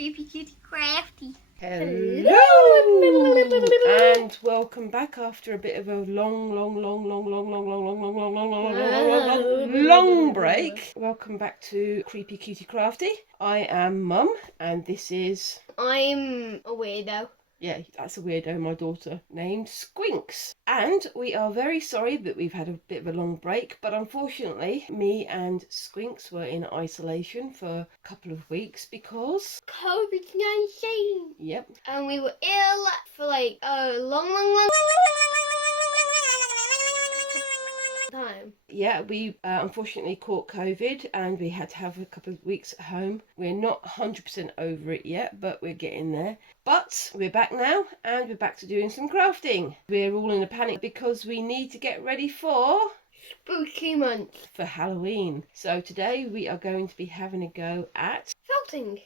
Creepy Cutie Crafty. Hello and welcome back after a bit of a long break. Welcome back to Creepy Cutie Crafty. I am Mum and this is... I'm a weirdo. Yeah, that's a weirdo, my daughter, named Squinks. And we are very sorry that we've had a bit of a long break, but unfortunately, me and Squinks were in isolation for a couple of weeks because... COVID-19. Yep. And we were ill for like a long time. Yeah, we unfortunately caught COVID and we had to have a couple of weeks at home. We're not 100% over it yet, but we're getting there. But we're back now and we're back to doing some crafting. We're all in a panic because we need to get ready for... Spooky month. For Halloween. So today we are going to be having a go at... Felting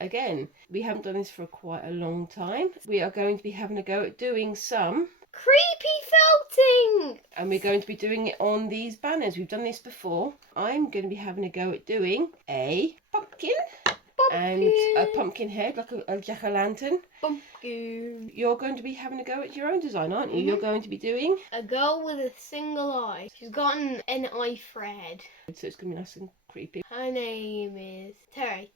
again. We haven't done this for quite a long time. We are going to be having a go at doing some... creepy felting! And we're going to be doing it on these banners. We've done this before. I'm going to be having a go at doing a pumpkin. And a pumpkin head, like a jack-o'-lantern. Pumpkin. You're going to be having a go at your own design, aren't you? You're going to be doing... a girl with a single eye. She's got an eye thread. So it's going to be nice and creepy. Her name is Terry.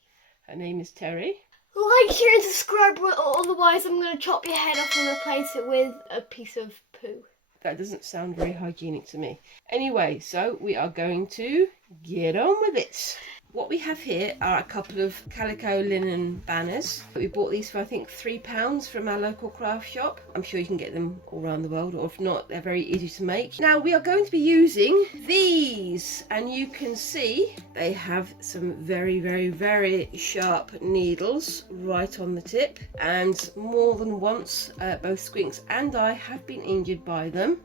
Her name is Terry. Like, share and subscribe, otherwise I'm going to chop your head off and replace it with a piece of poo. That doesn't sound very hygienic to me. Anyway, so we are going to get on with it. What we have here are a couple of calico linen banners. We bought these for I think £3 from our local craft shop. I'm sure you can get them all around the world, or if not, they're very easy to make. Now we are going to be using these, and you can see they have some very sharp needles right on the tip, and more than once both Squinks and I have been injured by them,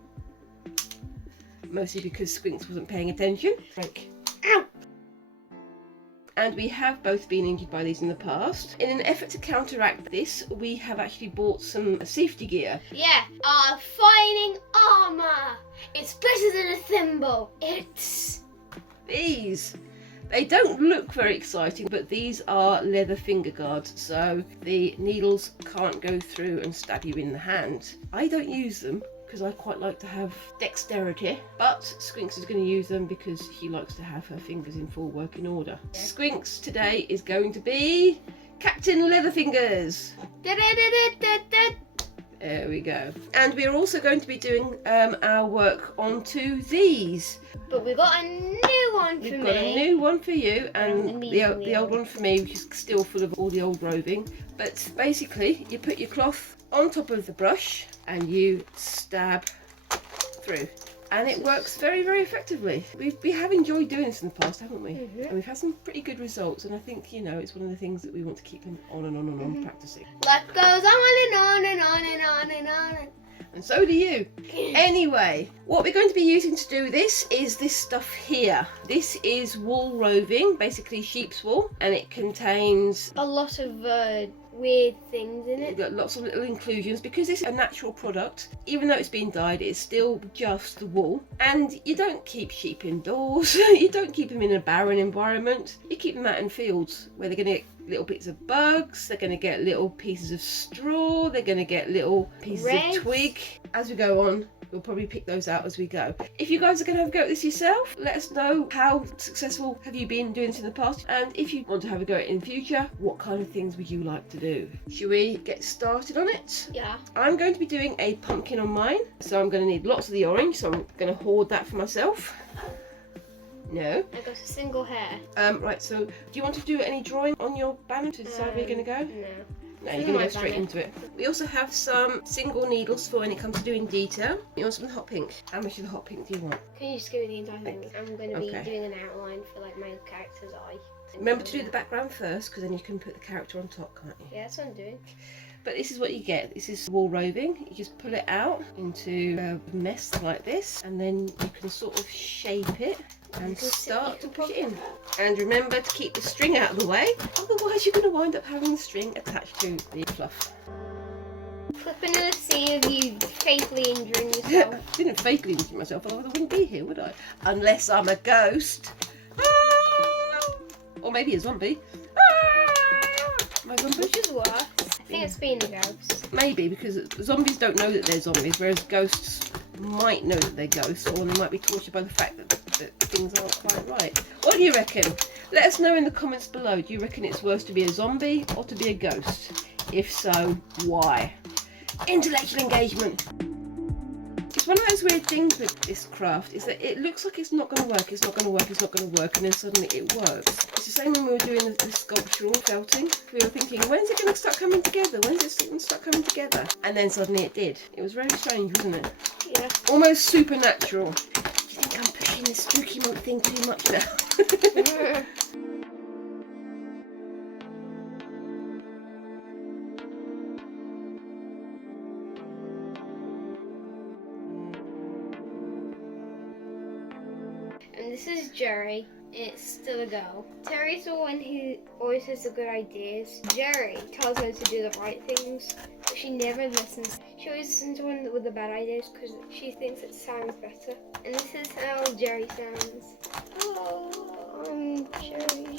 mostly because Squinks wasn't paying attention. Frank. Ow! And we have both been injured by these in the past. In an effort to counteract this, we have actually bought some safety gear. Yeah, our fighting armour. It's better than a thimble. It's... these. They don't look very exciting, but these are leather finger guards, so the needles can't go through and stab you in the hand. I don't use them because I quite like to have dexterity, but Squinks is going to use them because she likes to have her fingers in full working order. Yeah. Squinks today is going to be Captain Leatherfingers. There we go. And we're also going to be doing our work onto these. But we've got a new one for me. We've got a new one for you, and the old one for me, which is still full of all the old roving. But basically, you put your cloth on top of the brush and you stab through. And it works very effectively. We have enjoyed doing this in the past, haven't we? Mm-hmm. And we've had some pretty good results, and I think, you know, it's one of the things that we want to keep on and on practicing. Life goes on and on and on and on and on. And so do you. Anyway, what we're going to be using to do this is this stuff here. This is wool roving, basically sheep's wool, and it contains a lot of weird things in it. You've got lots of little inclusions. Because this is a natural product, even though it's been dyed, it's still just wool. And you don't keep sheep indoors. You don't keep them in a barren environment. You keep them out in fields where they're going to get little bits of bugs, they're going to get little pieces of straw, they're going to get little pieces of twig. As we go on, we'll probably pick those out as we go. If you guys are going to have a go at this yourself, let us know how successful have you been doing this in the past, and if you want to have a go at it in future, what kind of things would you like to do? Should we get started on it? Yeah. I'm going to be doing a pumpkin on mine, so I'm going to need lots of the orange, so I'm going to hoard that for myself. No. I got a single hair. Right, so do you want to do any drawing on your banner to decide where you're going to go? No. No, you're going to go straight into it. We also have some single needles for when it comes to doing detail. You want some hot pink? How much of the hot pink do you want? Can you just give me the entire thing? I'm going to be doing an outline for like my character's eye. Remember to do the background first, because then you can put the character on top, can't you? Yeah, that's what I'm doing. But this is what you get. This is wool roving. You just pull it out into a mess like this, and then you can sort of shape it and start to push it in. And remember to keep the string out of the way, otherwise you're going to wind up having the string attached to the fluff. Flipping in a sea of you fatally injuring yourself. I didn't fatally injure myself, otherwise I wouldn't be here, would I? Unless I'm a ghost. Ah! Or maybe a zombie. Ah! zombies? Which is worse? I think it's being a ghost. Maybe, because zombies don't know that they're zombies, whereas ghosts might know that they're ghosts, or they might be tortured by the fact that things aren't quite right. What do you reckon? Let us know in the comments below. Do you reckon it's worse to be a zombie or to be a ghost? If so, why? Intellectual engagement. It's one of those weird things with this craft, is that it looks like it's not going to work, it's not going to work, it's not going to work, and then suddenly it works. It's the same when we were doing the sculptural felting. We were thinking, when's it going to start coming together? When's it going to start coming together? And then suddenly it did. It was very strange, wasn't it? Yeah. Almost supernatural. Do you think I'm pushing this spooky month thing too much now? And this is Jerry. It's still a girl. Terry's the one who always has the good ideas. Jerry tells her to do the right things, but she never listens. She always listens to one with the bad ideas because she thinks it sounds better. And this is how Jerry sounds. Oh, I'm Jerry.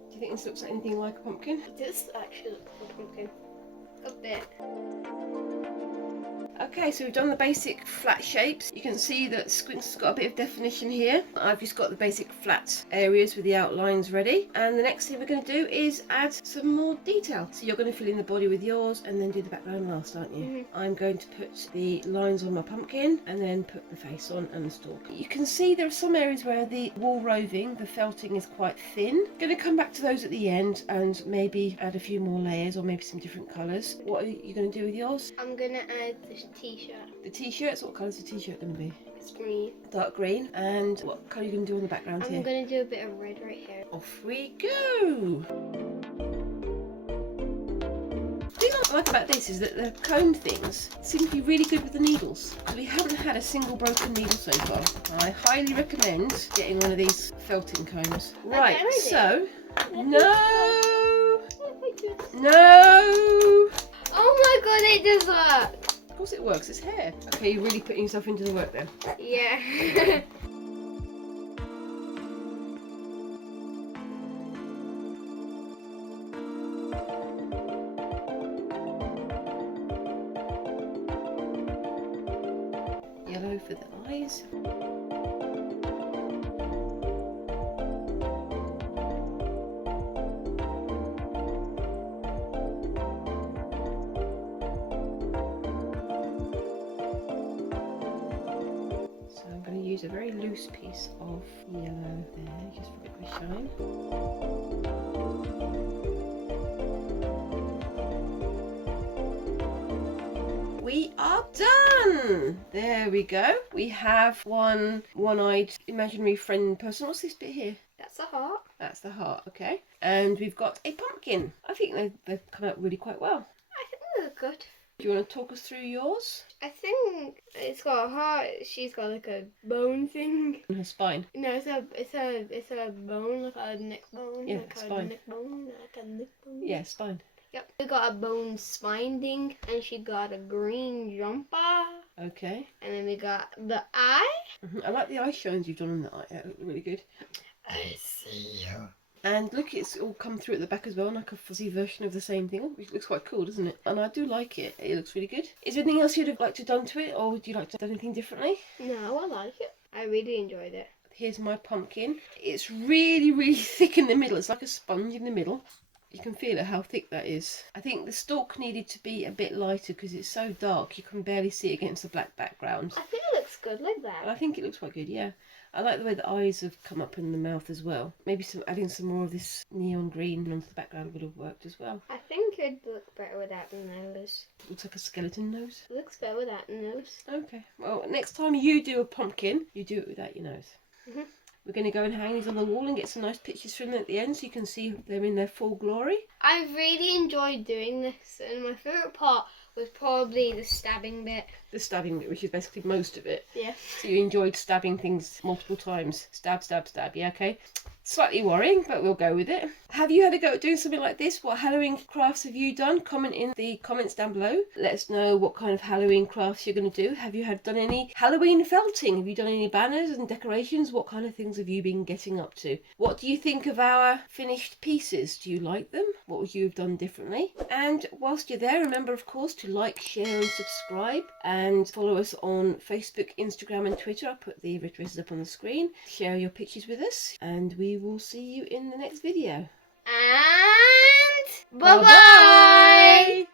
Do you think this looks like anything like a pumpkin? This actually looks like a pumpkin. A bit. Okay, so we've done the basic flat shapes. You can see that Squinks has got a bit of definition here. I've just got the basic flat areas with the outlines ready. And the next thing we're going to do is add some more detail. So you're going to fill in the body with yours and then do the background last, aren't you? Mm-hmm. I'm going to put the lines on my pumpkin and then put the face on and the stalk. You can see there are some areas where the wall roving, the felting is quite thin. I'm going to come back to those at the end and maybe add a few more layers or maybe some different colours. What are you going to do with yours? I'm gonna add this t-shirt. The t-shirts, what colour is the t-shirt going to be? It's green. Dark green. And what colour are you going to do on the background I'm here? gonna do a bit of red right here. Off we go! The thing I like about this is that the comb things seem to be really good with the needles. We haven't had a single broken needle so far. I highly recommend getting one of these felting combs. Right, so... No! No! Oh my god, it does work! Of course it works, it's hair. Okay, you're really putting yourself into the work then. Yeah. Yellow for the eyes. Use a very loose piece of yellow there, just for a bit of a shine. We are done! There we go. We have one one-eyed imaginary friend person. What's this bit here? That's a heart. That's the heart, okay. And we've got a pumpkin. I think they've come out really quite well. I think they look good. Do you want to talk us through yours? I think it's got a heart. She's got like a bone thing. And her spine. No, it's a bone, like a neck bone. Yeah, like spine. A neck bone, like a neck bone. Yeah, spine. Yep. We got a bone spine thing, and she got a green jumper. Okay. And then we got the eye. I like the eye shines you've done on the eye. They look really good. I see you. And look, it's all come through at the back as well, like a fuzzy version of the same thing, which looks quite cool, doesn't it? And I do like it. It looks really good. Is there anything else you'd have liked to have done to it, or would you like to have done anything differently? No, I like it. I really enjoyed it. Here's my pumpkin. It's really, really thick in the middle. It's like a sponge in the middle. You can feel it, how thick that is. I think the stalk needed to be a bit lighter because it's so dark you can barely see it against the black background. I think it looks good like that. And I think it looks quite good, yeah. I like the way the eyes have come up in the mouth as well. Maybe adding some more of this neon green onto the background would have worked as well. I think it'd look better without the nose. Looks like a skeleton nose. It looks better without the nose. Okay. Well, next time you do a pumpkin, you do it without your nose. Mm-hmm. We're going to go and hang these on the wall and get some nice pictures from them at the end so you can see them in their full glory. I really enjoyed doing this, and my favourite part was probably the stabbing bit. The stabbing bit, which is basically most of it. Yeah. So you enjoyed stabbing things multiple times. Stab, stab, stab. Yeah, okay. Slightly worrying, but we'll go with it. Have you had a go at doing something like this? What Halloween crafts have you done? Comment in the comments down below. Let us know what kind of Halloween crafts you're going to do. Have you done any Halloween felting? Have you done any banners and decorations? What kind of things have you been getting up to? What do you think of our finished pieces? Do you like them? What would you have done differently? And whilst you're there, remember of course to like, share and subscribe, and follow us on Facebook, Instagram and Twitter. I'll put the addresses up on the screen. Share your pictures with us, and we will see you in the next video. And bye-bye! Bye-bye.